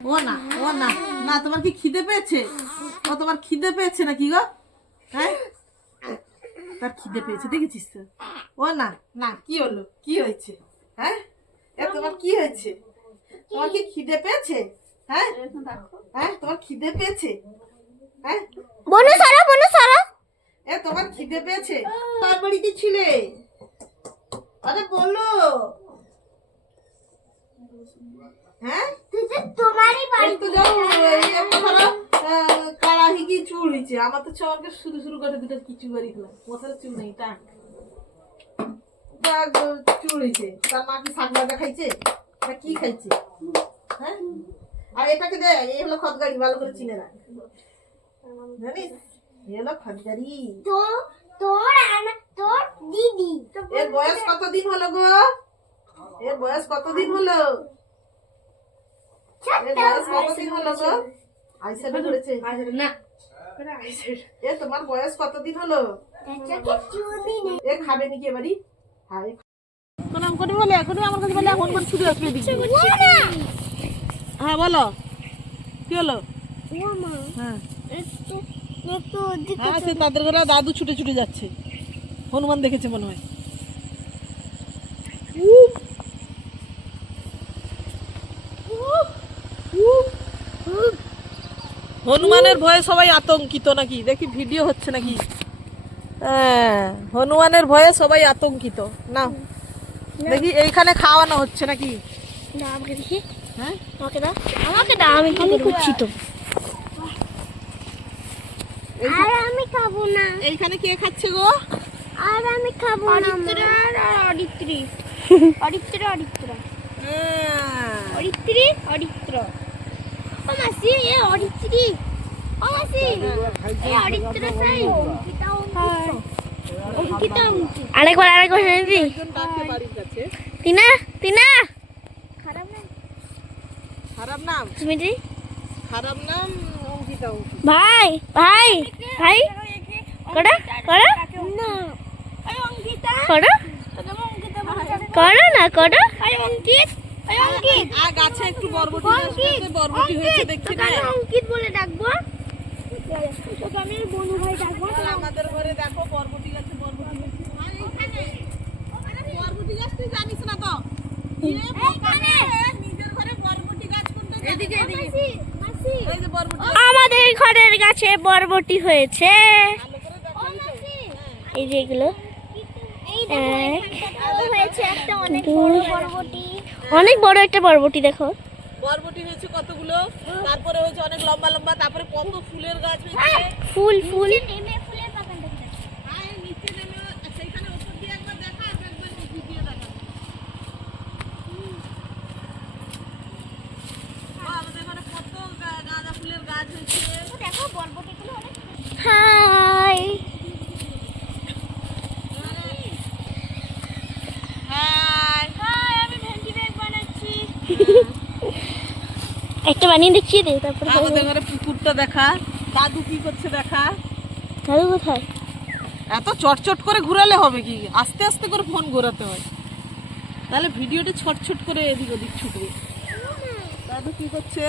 ও না ও না না তোমার কি খিদে পেয়েছে? ও তোমার খিদে পেয়েছে নাকি গো? হ্যাঁ? তার খিদে পেয়েছে দেখেছিস তো? ও না না কি হলো? কি হয়েছে? হ্যাঁ? এ তোমার কি হয়েছে? তোমার কি খিদে পেয়েছে? হ্যাঁ? হ্যাঁ তোমার খিদে পেয়েছে? হ্যাঁ? বনু সারা বনু সারা। এ তোমার খিদে পেয়েছে? কার বাড়িতে ছিলে? আরে বলো। হ্যাঁ? তোমারই এই যাও এই একটা ধরো আহ, কাড়াহি কি চুল হয়েছে? আমার তো চরকে শুরু শুরু করে দুটো কিছু বাড়ি দিলাম মাথার চুল নেই টাক টাক, চুল হয়েছে। তার মা কি শাক ভাজা খাইছে? কি খাইছে? হ্যাঁ? আর এটাকে দে এই হলো খদগাড়ি ভালো করে চিনে রাখ। জানিস? এই হলো খদগাড়ি। তো তোর আনা তোর দিদি। এর বয়স কতদিন হলো গো? এর বয়স কতদিন হলো এর বয়স কতদিন হলো গো আইসাটা করেছে না এ তোমার বয়স কতদিন হলো? এ খাবে নাকি এবারই? বলে কোন আমার কাছে বলে এখন কোন ছুটি আসবে হ্যাঁ বলো। কি হলো? মা। হ্যাঁ। হ্যাঁ সে তাদের ঘরে দাদু ছুটে ছুটে যাচ্ছে। হনুমান দেখেছে মনে হয়। হনুমানের ভয়ে সবাই আতঙ্কিত নাকি? দেখি ভিডিও হচ্ছে নাকি? হ্যাঁ হনুমানের ভয়ে সবাই আতঙ্কিত। না দেখি এইখানে খাওয়ানো হচ্ছে নাকি? না আমাকে দেখি। হ্যাঁ? আমাকে দাও। আমাকে দাও আমি আমি করছি তো। আর আমি খাব না। এইখানে কে খাচ্ছে গো? আর আমি খাব না আর অরিত্রী। অরিত্র অরিত্র। হ্যাঁ। অরিত্রী অরিত্র। ও মাসি এ অরিত্রী ও মাসি এ অরিত্র সাই অঙ্কিতা আরেকবার আরেকবার শুনবি একজন ডাকতে বাড়ির কাছে তিনা তিনা খারাপ না খারাপ নাম সুমিত্রি খারাপ নাম অঙ্কিতা অঙ্কিতা ভাই ভাই ভাই করো করো না করো করো না করো অঙ্কিত অঙ্কিত! আর গাছে একটু বরবটি বরবটি হয়েছে দেখছি না। অঙ্কিত বলে ডাকবো। তোকে আমি বনু ভাই ডাকবো। আমাদের ঘরে দেখো বরবটি গাছে বরবটি হয়েছে। বরবটি গাছ তুই জানিস না তো? নিজের ঘরে বরবটি গাছ কোনটা এদিকে এদিকে। আমাদের ঘরের গাছে বরবটি হয়েছে। এই যে এগুলো। এক দুই অনেক বড় একটা বরবটি দেখো। বরবটি হয়েছে কতগুলো? তারপরে হয়েছে অনেক লম্বা লম্বা তারপরে কত ফুলের গাছ হয়েছে? ফুল ফুল। আর নিচে নেমে সেইখানে উপর দিয়ে একবার দেখা আর একটা বানিয়ে দেখিয়ে দে তারপরে আমাদের ঘরে পুকুরটা দেখা। দাদু কি করছে দেখা? দাদু কোথায়? এত চটচট করে ঘোরালে হবে কি? আস্তে আস্তে করে ফোন ঘোরাতে হয়। তাহলে ভিডিওটা ছটছট করে এদিক ওদিক ছুটবে। দাদু কি করছে?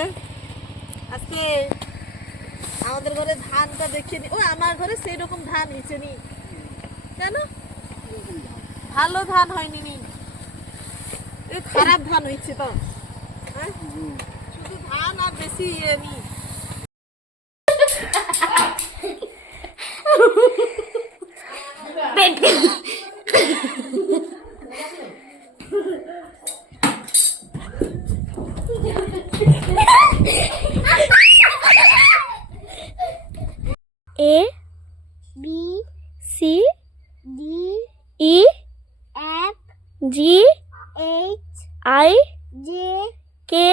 আজকে আমাদের ঘরে ধানটা দেখিয়ে নি ও আমার ঘরে সেই রকম ধান হয়েছে নি। কেন? ভালো ধান হয়নি খারাপ ধান হয়েছে তো। হ্যাঁ? শুধু ধান আর বেশি ইয়ে নি A B C D E F G H I J K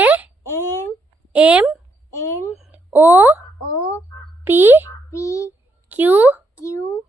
M M N O O P P Q Q